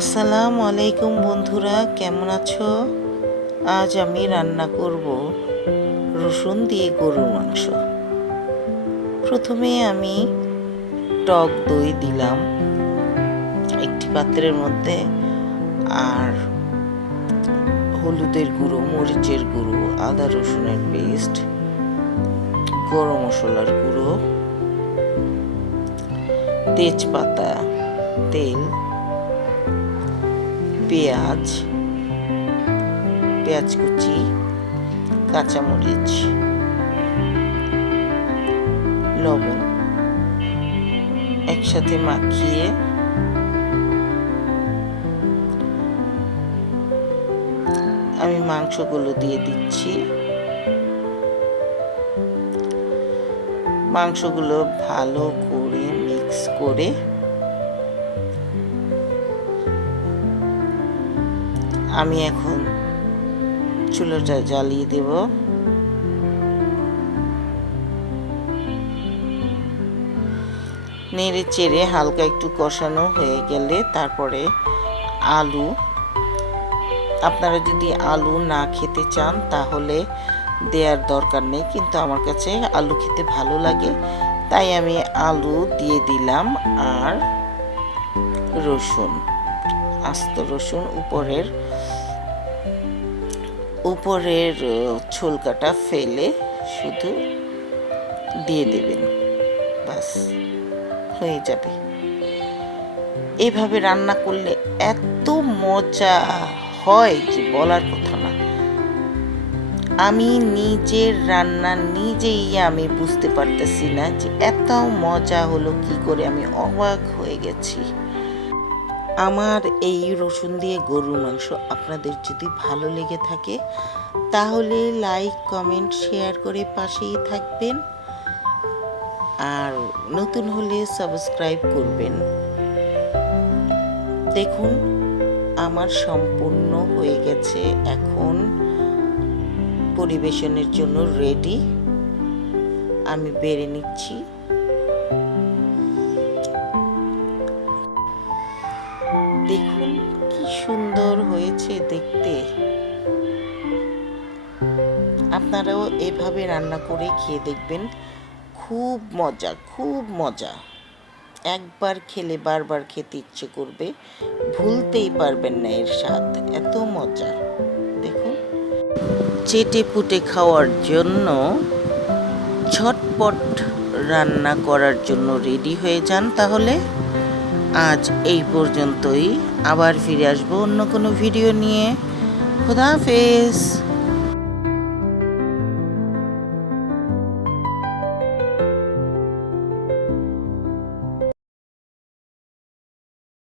আসসালামু আলাইকুম বন্ধুরা, কেমন আছো? আজ আমি রান্না করব রসুন দিয়ে গরুর মাংস। প্রথমে আমি টক দই দিলাম একটি পাত্রের মধ্যে, আর হলুদের গুঁড়ো, মরিচের গুঁড়ো, আদা রসুনের পেস্ট, গরম মশলার গুঁড়ো, তেজপাতা, তেল পেঁয়াজ পেঁয়াজ কুচি, কাঁচামরিচ, লবণ একসাথে মাখিয়ে আমি মাংসগুলো দিয়ে দিচ্ছি। মাংসগুলো ভালো করে মিক্স করে আমি এখন চুলোটা জ্বালিয়ে দেব। নেড়ে চেড়ে হালকা একটু কষানো হয়ে গেলে তারপরে আলু। আপনারা যদি আলু না খেতে চান তাহলে দেওয়ার দরকার নেই, কিন্তু আমার কাছে আলু খেতে ভালো লাগে। তাই আমি আলু দিয়ে দিলাম আর রসুন। আস্ত রসুন উপরের উপরের ছোলকাটা ফেলে শুধু দিয়ে দেবেন। বাস হয়ে যাবে। এভাবে রান্না করলে এত মজা হয় যে বলার কথা না। আমি নিজের রান্না নিজেই আমি বুঝতে পারতেছি না যে এত মজা হলো, কি করে আমি অবাক হয়ে গেছি। আমার এই রসুন দিয়ে গরুর মাংস আপনাদের যদি ভালো লেগে থাকে, তাহলে লাইক কমেন্ট শেয়ার করে পাশেই থাকবেন। আর নতুন হলে সাবস্ক্রাইব করবেন। দেখুন, আমার সম্পূর্ণ হয়ে গেছে এখন পরিবেশনের জন্য রেডি আমি বেড়ে নিচ্ছি। হয়েছে দেখতে। আপনারাও এভাবে রান্না করে খেয়ে দেখবেন। খুব মজা খুব মজা। একবার খেলে বারবার খেতে ইচ্ছে করবে। ভুলতেই পারবেন না এর স্বাদ। এত মজা। দেখুন। চেটে পুটে খাওয়ার জন্য ঝটপট রান্না করার জন্য রেডি হয়ে যান তাহলে। আজ এই পর্যন্তই। আবার ফিরে আসব অন্য কোনো ভিডিও নিয়ে। খোদা হাফেজ।